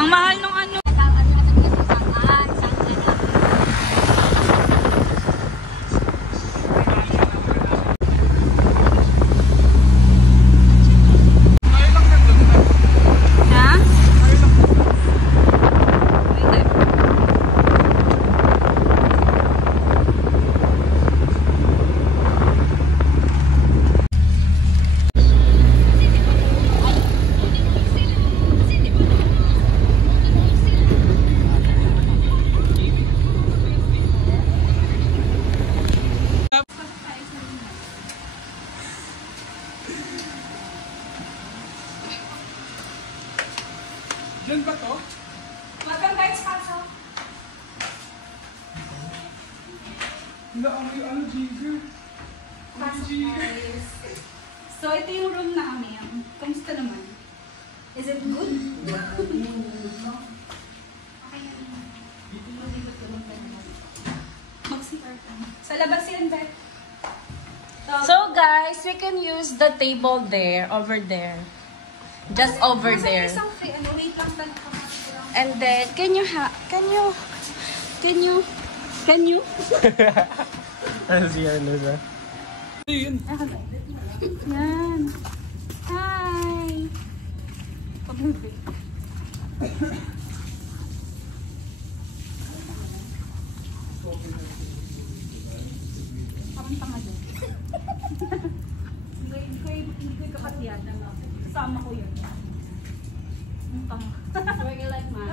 Ang mahal nung ano. Diyan ba to? Welcome guys, pasok. Wala ang may ano, Jigger. Pasok guys. So, ito yung room namin. Kamusta naman? Is it good? Mag-CR ka. Sa labas yan, Beth. So guys, we can use the table there, over there. Just over there. Isang free, wait lang ba? And then, can you Ano siya, ano siya? Yun. Yan. Hi! Pag-ibig. Parang tanga doon. Hindi ko kapatiyada. Kasama ko yun. Ang tanga. Working like man.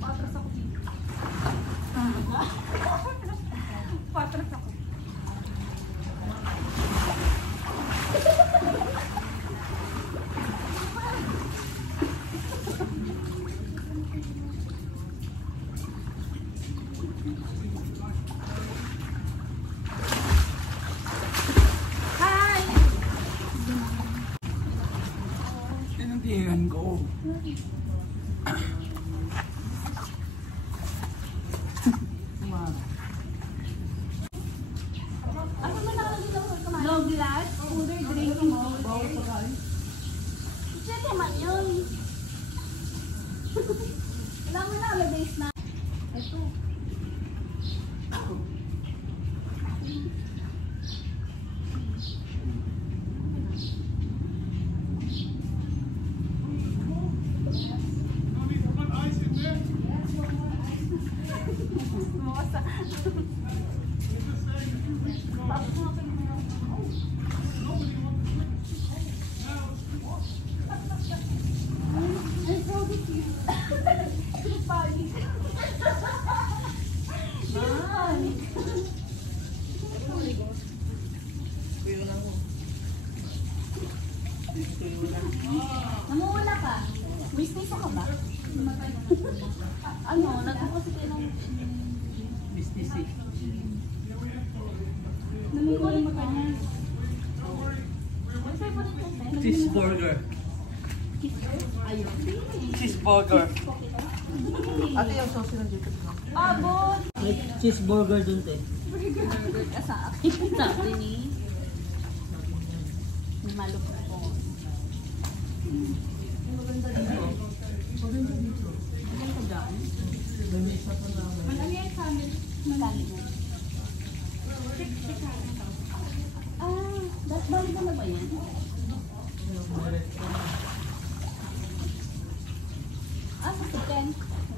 Patras ako dito. Patras ako. Tinandihan ko. Ano mo nakalagay na kumain? No glass, cooler, drinking water. Check naman yun. Wala mo nakalagay na. Ito. Namumula ka? May space ka ba? Ano? Nagkakasi kayo ng... Business eh. Namumula ka? Cheeseburger. Ayun. Cheeseburger. Ate yung sauce na dito. Abot! May cheeseburger dun, te. Burger ka sa akin. sabi ni malupot po. Maganda dito. Maganda dito. Maganda dyan. Malami yan sa amin. Malami yan. Balik na ba yan? Sa chicken.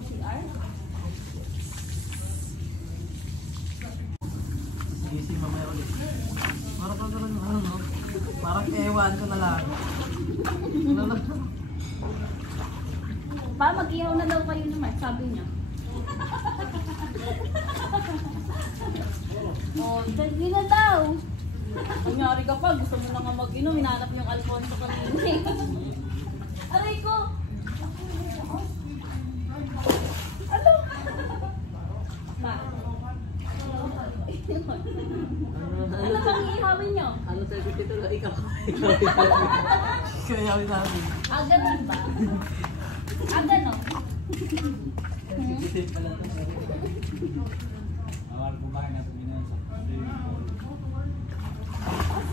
CR? Gising mamaya ulit. Parang ka naman yung ano, no? Parang ewan ko na lang. Ano na? Mag-ihaw na daw kayo naman, sabi niya. Hindi na daw. Kunyari ka pa, gusto mo na nga mag-inom, hinanap yung Alfonso kanina. Aray ko! Ano? Ma. Ano bang ihawin niyo? Ano sabi ko ito? Ikaw. Kaya yung sabi. Ganun ba? Ah, gano'n. Sensitive pala ito. Awal kumain na tumingin sa swimming pool.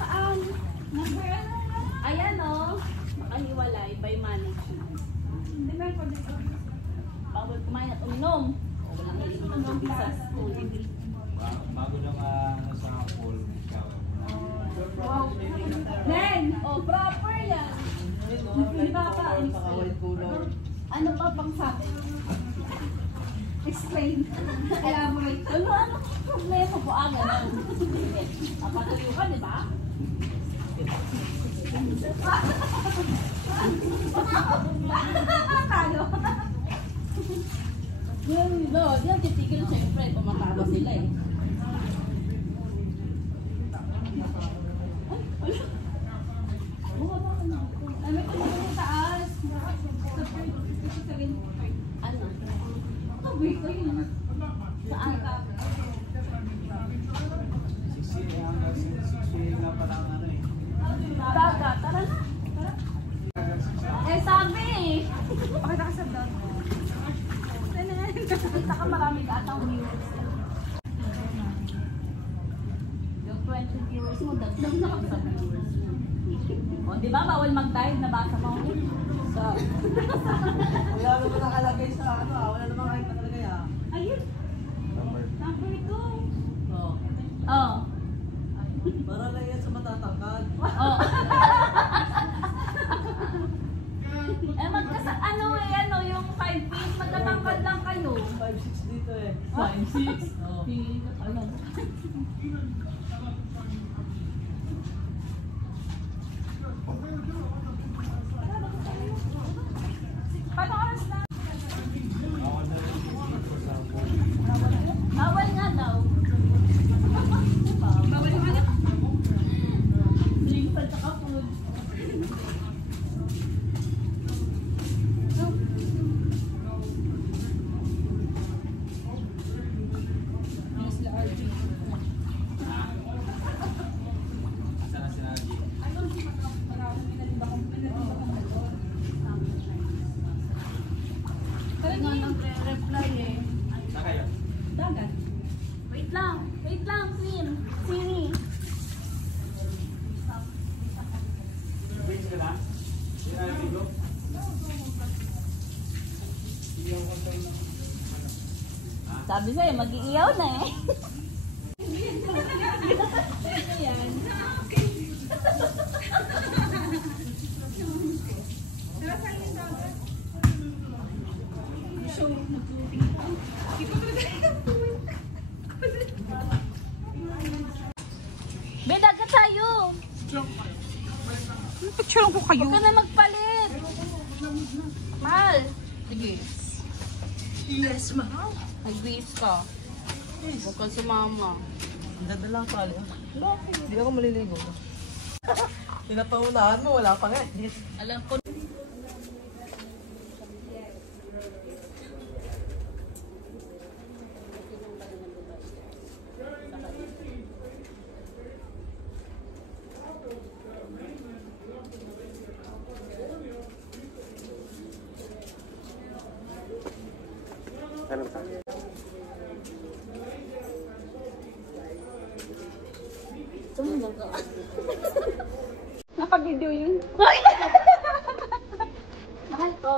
Saan? Ayan o. Makahiwalay by management. Hindi ba yung dito? Bawal kumain at uminom. O walang iinom sa school. Bago na sa pool, shower muna. Wow. Nen! O, proper yan. Hindi ba pa? White color. Ano pa pang sabi? Explain. Elaborate. Ano problema po agad? Napatuyo ka, di ba? Talo. Yan, titigil siyempre. Pumatawa sila eh. Ay, may pagkakas sa taas. Ano? Sabi ko yun. Saan ka? 6 hanggang 6 nga pala ang ano eh. Dagat. Tara na. Tara. Eh, sabi eh. Pakita ka sa vlog. Kita ka marami ka atang viewers. Yung 20 viewers mo, dagdag na ka sa viewers mo. O, di ba? Bawal mag-dive. Nabasa mo. So, Wala naman nakalagay sa ano ah. Wala naman kahit nakalagay ah. ayun. Number. Number 2. Oh. Oh. Para lang yan sa matatangkad. Oh. Eh, ano yung 5 feet, magtatangkad lang kayo. 5'6" dito eh. 5'6"? Oo. Ano? Paano oras na? Bawal na rin dito sa pool. Bawal nga daw. Bawal nga. Lingpad sa food. Asa na si Nagi? Kaya nga nagre-reply eh. Saan kayo? Dagat. Wait lang, Queen. Siri. Page ka na? Hindi na naligo? Hindi ako kontayin na. Sabi sa'yo, mag-iiyaw na eh. Be, dagat tayo. Picture ko kayo. Huwag ka na magpalit. Mahal. Sige. Yes, ma'am. Nag-brief ka. Huwag ka sumama. Ang ganda lang pala. Hindi ako maliligo. Pinapangunahan mo, wala pa nga eh. Alam ko. Naka-video yun. Mahal ko.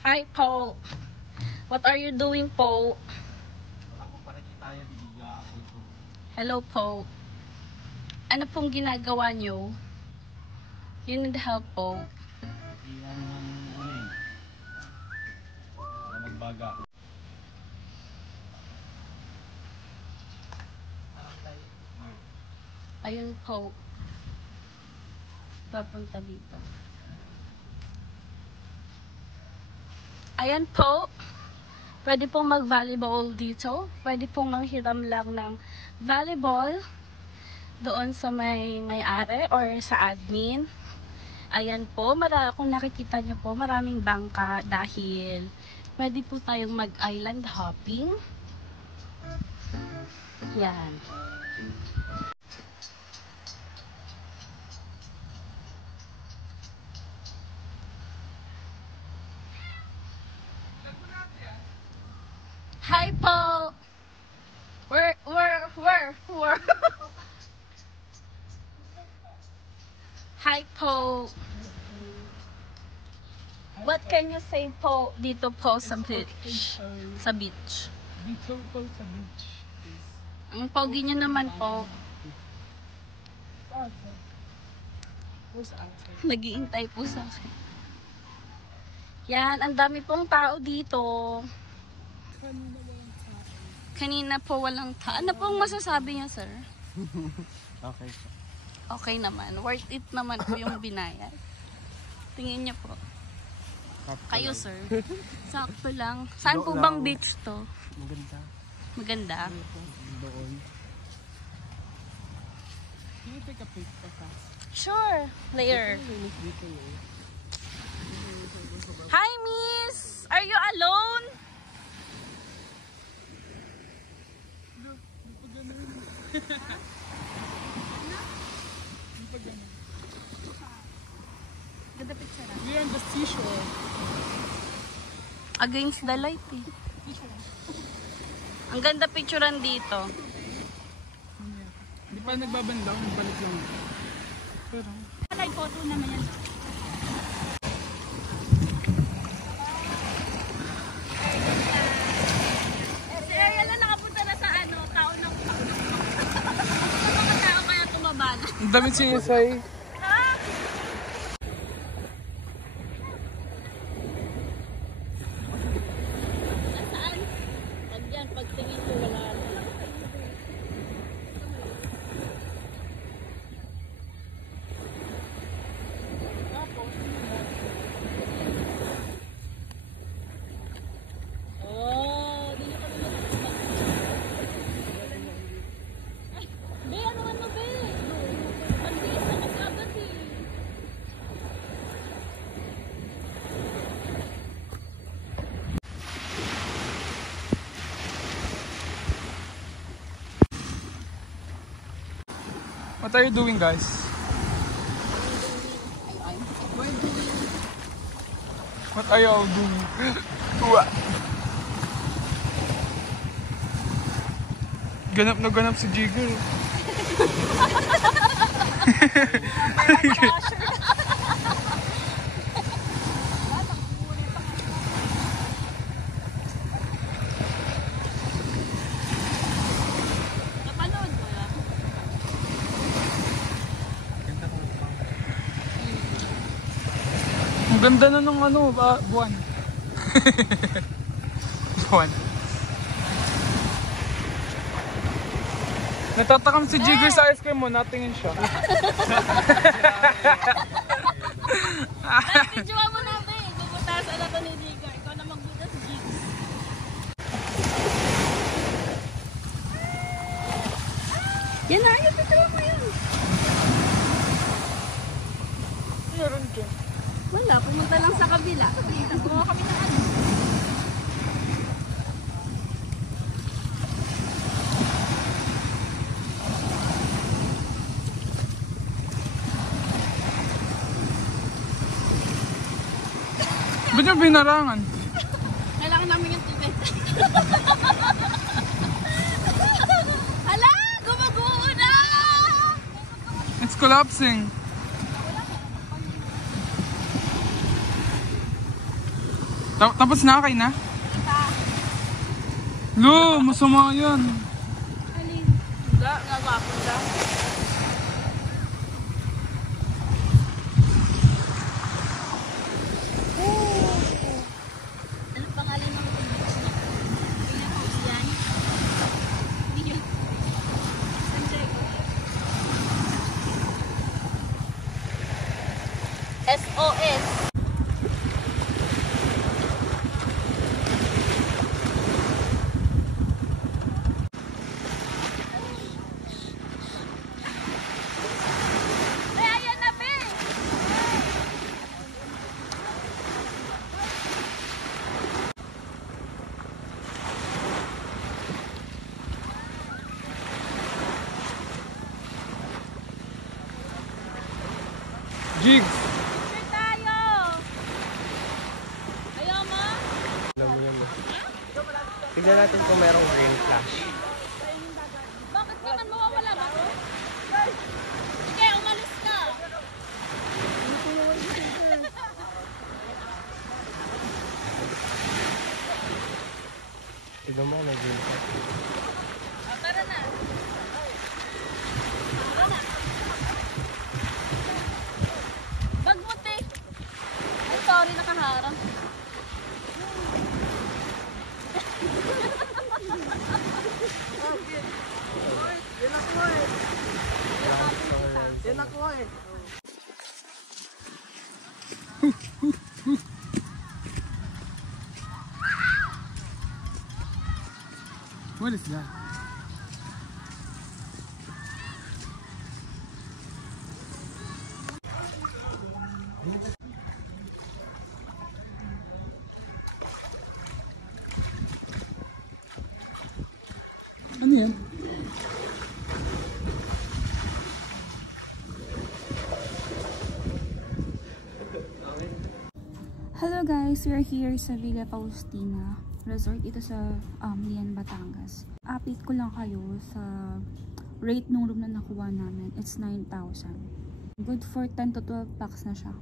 Hi, Paul. What are you doing, Paul? Hello, Paul. Ano pong ginagawa nyo? You need help, Paul. Magbaga. Ayun, Paul. Papunta dito. Ayan po. Pwede pong mag-volleyball dito. Pwede pong manghiram lang ng volleyball doon sa may-ari or sa admin. Ayan po, kung nakikita nyo po, maraming bangka dahil pwede po tayong mag-island hopping. Yan. Hi po! Where? Hi po! What can you say po dito po sa beach? Sa beach. Dito po sa beach is Ang pogi nyo naman po. who's outside? Nag-iintay po sa akin. Yan, ang dami pong tao dito. Kanina po walang tao. Ano pong masasabi niyo, sir? Okay po. Okay naman. Worth it naman po yung binayad. Tingin niyo po. Kayo, sir. Sakto lang. Saan po bang beach to? Maganda. Maganda. Doon. Can you take a picture fast? Sure. Later. Dito eh. Hi, miss! Are you alone? Ganda picture. We're on the seashore. Against the light eh. Ang ganda picturean dito. Hindi pa nagbabandaw, nagbalik lang. Pero, Live photo naman yan. Si Ariel na nakapunta na sa ano, tao ng mga tao kaya tumaba na. ang damit si Isay. Saan? Pag yan, pagtingin ko wala na. Oh, di na kami nagpunta. Ay, be, ano ano be? Mabilis na kasabat eh. What are you doing, guys? What are you all doing? Uwa. Ganap na ganap si Jigger. Napanood mo yan? Ang ganda na ng ano, buwan. Buwan. Natatakam si Jigger sa ice cream mo, natingin siya. Video mo na be. Bubutasan na to ni Jigger. Ikaw na magbutas, Jigs. Yan na, yung picture mo yun. Meron dyan. Wala, pumunta lang sa kabila. Gumawa kami ng ano. Ba't yung binarangan? Kailangan namin yung tubig. Hala! Gumuguho na! It's collapsing. Tapos na, okay na? Lo, masama yan. Wala, nagwapunta. Anong pangalan ng tubig? Tingnan ko yan. Hindi yun. Sanjay ko. SOS. Jigs! Picture tayo! Ayaw mo? Alam mo yan. Tignan natin kung merong rain flash. Bakit naman mawawala ba? Sige, umalis ka! Tignan mo kung may rain flash. Tara na! Tara na! Bag mo, te! Ay, sorry, nakaharang. Yan ako eh. What is that? Ano yan? Hello guys, we're here sa Villa Faustina Resort, ito sa Lian, Batangas. Update ko lang kayo sa rate nung room na nakuha namin. It's 9,000. Good for 10 to 12 packs na siya.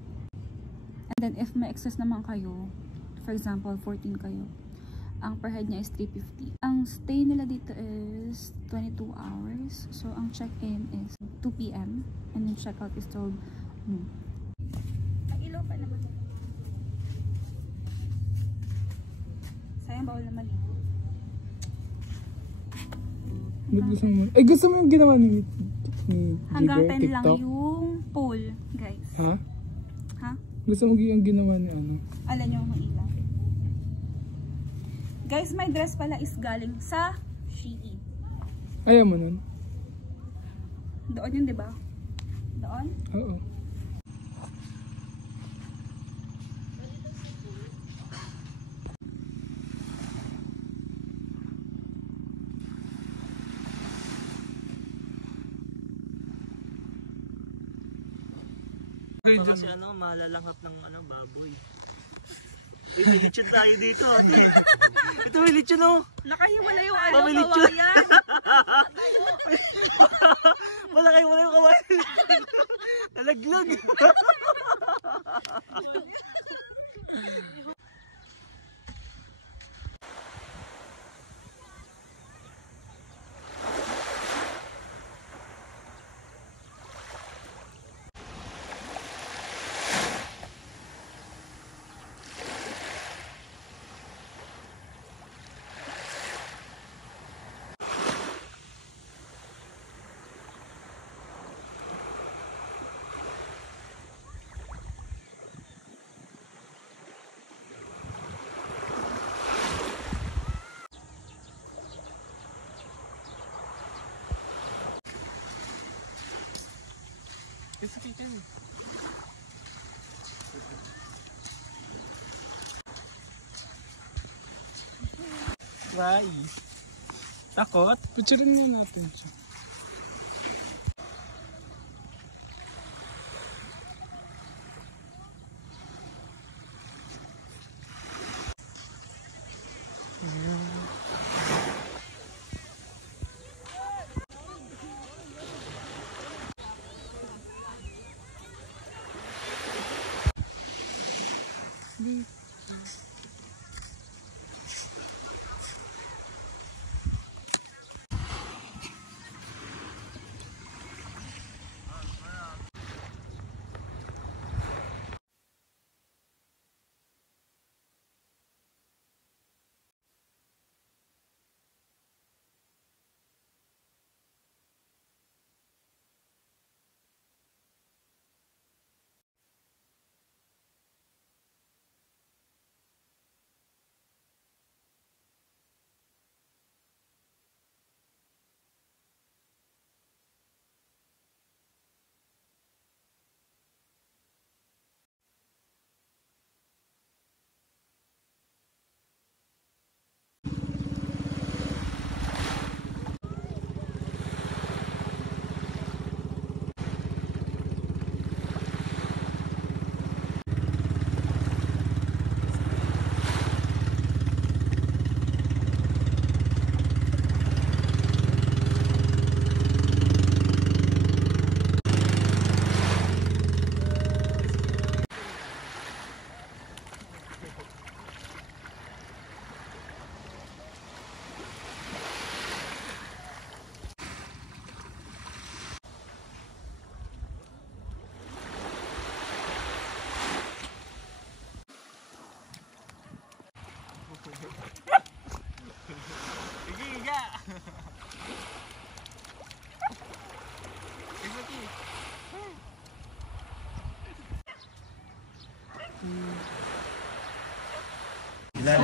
And then if may excess naman kayo, for example 14 kayo, ang per head niya is 350. Ang stay nila dito is 22 hours. So ang check-in is 2 PM and then check-out is 12 noon. Ang ilaw pa naman. Sayang bawal na mali. Gusto mo? Eh, gusto mo yung ginawa ni Hanggang Jigger, 10 lang TikTok? yung pool, guys. Ha? Ha? Gusto mo yung ginawa ni ano? Alam nyo ang ilaw. Guys, my dress pala is galing sa Shein. Ayaw mo nun? Doon yun, di ba? Doon? Oo. Kasi ano, malalanghap ng ano, baboy. May lechon tayo dito. Ito may lechon oh. Nakahiwala yung Oh, may lechon. Malaki yung kawayan. Nalaglag. Why? Takot? Picturein nga natin siya.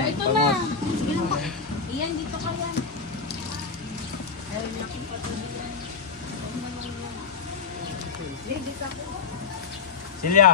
ito na. Sige na po. Iyan, dito ka yan. Silya.